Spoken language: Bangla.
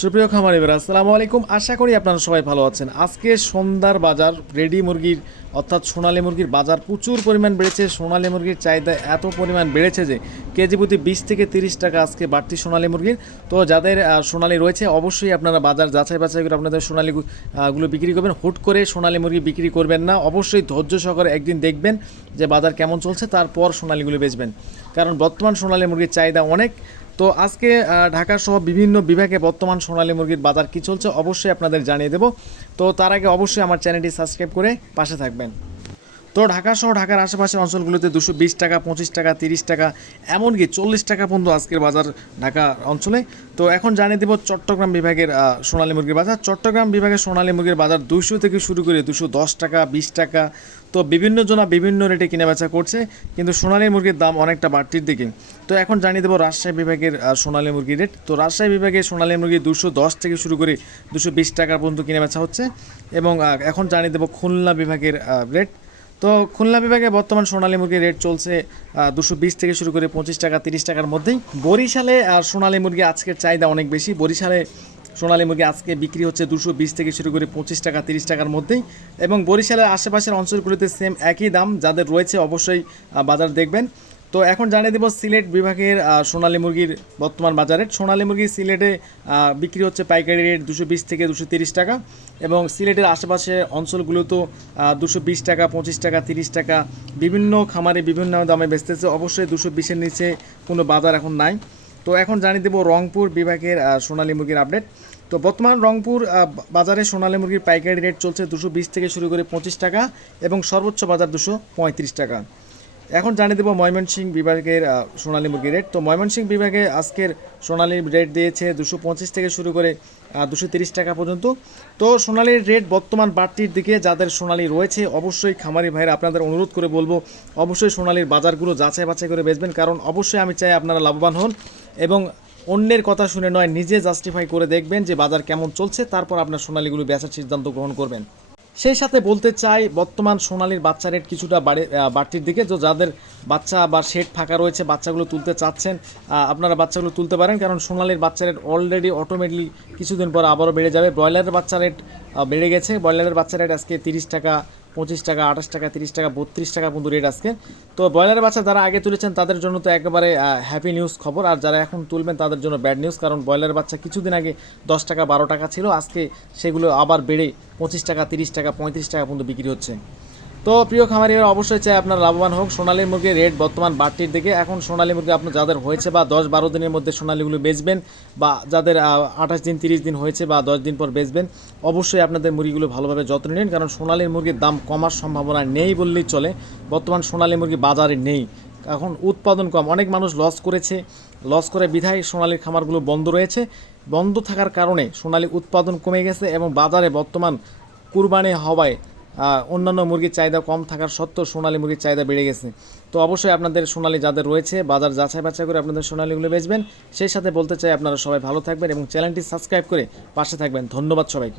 সুপ্রিয় খামারি বেরা আসসালামু আলাইকুম। আশা করি আপনারা সবাই ভালো আছেন। আজকে সন্ধ্যার বাজার রেডি মুরগির, অর্থাৎ সোনালী মুরগির বাজার প্রচুর পরিমাণ বেড়েছে। সোনালী মুরগির চাহিদা এত পরিমাণ বেড়েছে যে কেজি প্রতি বিশ থেকে তিরিশ টাকা আজকে বাড়তি সোনালী মুরগির। তো যাদের সোনালী রয়েছে, অবশ্যই আপনারা বাজার যাচাই বাছাই করে আপনাদের সোনালী গুলো বিক্রি করবেন। হুট করে সোনালী মুরগি বিক্রি করবেন না। অবশ্যই ধৈর্য সহকারে একদিন দেখবেন যে বাজার কেমন চলছে, তারপর সোনালীগুলো বেচবেন। কারণ বর্তমান সোনালী মুরগির চাহিদা অনেক। তো আজকে ঢাকা সহ বিভিন্ন বিভাগে বর্তমান সোনালী মুরগির বাজার কি চলছে অবশ্যই আপনাদের জানিয়ে দেব। তো তার আগে অবশ্যই আমার চ্যানেলটি সাবস্ক্রাইব করে পাশে থাকবেন। তো ঢাকা সহ ঢাকার আশেপাশের অঞ্চলগুলোতে দুশো বিশ টাকা, পঁচিশ টাকা, তিরিশ টাকা, এমনকি চল্লিশ টাকা পর্যন্ত আজকের বাজার ঢাকা অঞ্চলে। তো এখন জানিয়ে দেব চট্টগ্রাম বিভাগের সোনালী মুরগির বাজার। চট্টগ্রাম বিভাগের সোনালী মুরগির বাজার দুশো থেকে শুরু করে দুশো দশ টাকা, বিশ টাকা। তো বিভিন্ন জনা বিভিন্ন রেটে কেনা বেচা করছে, কিন্তু সোনালী মুরগির দাম অনেকটা বাড়তির দিকে। তো এখন জানিয়ে দেবো রাজশাহী বিভাগের সোনালী মুরগির রেট। তো রাজশাহী বিভাগে সোনালী মুরগি দুশো দশ থেকে শুরু করে দুশো বিশ টাকা পর্যন্ত কেনা বেচা হচ্ছে এবং এখন জানিয়ে দেবো খুলনা বিভাগের রেট। তো খুলনা বিভাগে বর্তমান সোনালী মুরগির রেট চলছে দুশো বিশ থেকে শুরু করে পঁচিশ টাকা, তিরিশ টাকার মধ্যেই। বরিশালে আর সোনালী মুরগি আজকের চাহিদা অনেক বেশি। বরিশালে সোনালী মুরগি আজকে বিক্রি হচ্ছে দুশো বিশ থেকে শুরু করে পঁচিশ টাকা, তিরিশ টাকার মধ্যেই। এবং বরিশালের আশেপাশের অঞ্চলগুলিতে সেম একই দাম, যাদের রয়েছে অবশ্যই বাজার দেখবেন। তো এখন জানিয়ে দেব সিলেট বিভাগের সোনালী মুরগির বর্তমান বাজারে। সোনালী মুরগি সিলেটে বিক্রি হচ্ছে পাইকারি রেট দুশো বিশ থেকে দুশো তিরিশ টাকা এবং সিলেটের আশেপাশে অঞ্চলগুলোতেও দুশো বিশ টাকা, পঁচিশ টাকা, তিরিশ টাকা বিভিন্ন খামারে বিভিন্ন দামে বেচতেছে। অবশ্যই দুশো বিশের নিচে কোনো বাজার এখন নাই। তো এখন জানিয়ে দেব রংপুর বিভাগের সোনালী মুরগির আপডেট। তো বর্তমান রংপুর বাজারে সোনালী মুরগির পাইকারি রেট চলছে দুশো বিশ থেকে শুরু করে পঁচিশ টাকা এবং সর্বোচ্চ বাজার দুশো পঁয়ত্রিশ টাকা। এখন জানিয়ে দেবো ময়মনসিংহ বিভাগের সোনালী মুরগির রেট তো ময়মনসিংহ বিভাগে আজকের সোনালী রেট দিয়েছে দুশো পঁচিশ থেকে শুরু করে দুশো তিরিশ টাকা পর্যন্ত। তো সোনালীর রেট বর্তমান বাড়তির দিকে যাদের সোনালী রয়েছে, অবশ্যই খামারি ভাইরা আপনাদের অনুরোধ করে বলব, অবশ্যই সোনালীর বাজারগুলো যাচাই বাছাই করে বেচবেন। কারণ অবশ্যই আমি চাই আপনারা লাভবান হন এবং অন্যের কথা শুনে নয়, নিজে জাস্টিফাই করে দেখবেন যে বাজার কেমন চলছে, তারপর আপনার সোনালীগুলো বেচার সিদ্ধান্ত গ্রহণ করবেন। সেই সাথে বলতে চাই, বর্তমান সোনালির বাচ্চা রেট কিছুটা বাড়ে বাড়তির দিকে। যে যাদের বাচ্চা বা শেড ফাঁকা রয়েছে, বাচ্চাগুলো তুলতে চাচ্ছেন আপনারা বাচ্চাগুলো তুলতে পারেন, কারণ সোনালির বাচ্চা রেট অলরেডি অটোমেটলি কিছুদিন পর আবারও বেড়ে যাবে। ব্রয়লারের বাচ্চা রেট বেড়ে গেছে। ব্রয়লারের বাচ্চা রেট আজকে তিরিশ টাকা পঁচিশ টাকা, আঠাশ টাকা, তিরিশ টাকা, বত্রিশ টাকা পর্যন্ত রেট আজকে। তো ব্রয়লার বাচ্চা যারা আগে তুলেছেন, তাদের জন্য তো একেবারে হ্যাপি নিউজ খবর। আর যারা এখন তুলবেন, তাদের জন্য ব্যাড নিউজ কারণ ব্রয়লার বাচ্চা কিছুদিন আগে দশ টাকা, বারো টাকা ছিল। আজকে সেগুলো আবার বেড়ে পঁচিশ টাকা, তিরিশ টাকা, পঁয়ত্রিশ টাকা পর্যন্ত বিক্রি হচ্ছে। তো প্রিয় খামারিরা, অবশ্যই চাই আপনার লাভবান হোক। সোনালী মুরগির রেট বর্তমান বাড়তির দিকে। এখন সোনালী মুরগি আপনার যাদের হয়েছে বা দশ বারো দিনের মধ্যে সোনালীগুলো বেচবেন বা যাদের আঠাশ দিন, তিরিশ দিন হয়েছে বা দশ দিন পর বেচবেন, অবশ্যই আপনাদের মুরগিগুলো ভালোভাবে যত্ন নিন। কারণ সোনালীর মুরগির দাম কমার সম্ভাবনা নেই বললেই চলে। বর্তমান সোনালী মুরগি বাজারে নেই। এখন উৎপাদন কম। অনেক মানুষ লস করেছে। লস করে বিধায় সোনালীর খামারগুলো বন্ধ রয়েছে। বন্ধ থাকার কারণে সোনালী উৎপাদন কমে গেছে এবং বাজারে বর্তমান কুরবানি হওয়ায় অন্যান্য মুরগির চাহিদা কম থাকার সত্ত্বেও সোনালী মুরগির চাহিদা বেড়ে গেছে। তো অবশ্যই আপনাদের সোনালী যাদের রয়েছে, বাজার যাচাই বাছাই করে আপনাদের সোনালীগুলো বেচবেন। সেই সাথে বলতে চাই আপনারা সবাই ভালো থাকবেন এবং চ্যানেলটি সাবস্ক্রাইব করে পাশে থাকবেন। ধন্যবাদ সবাইকে।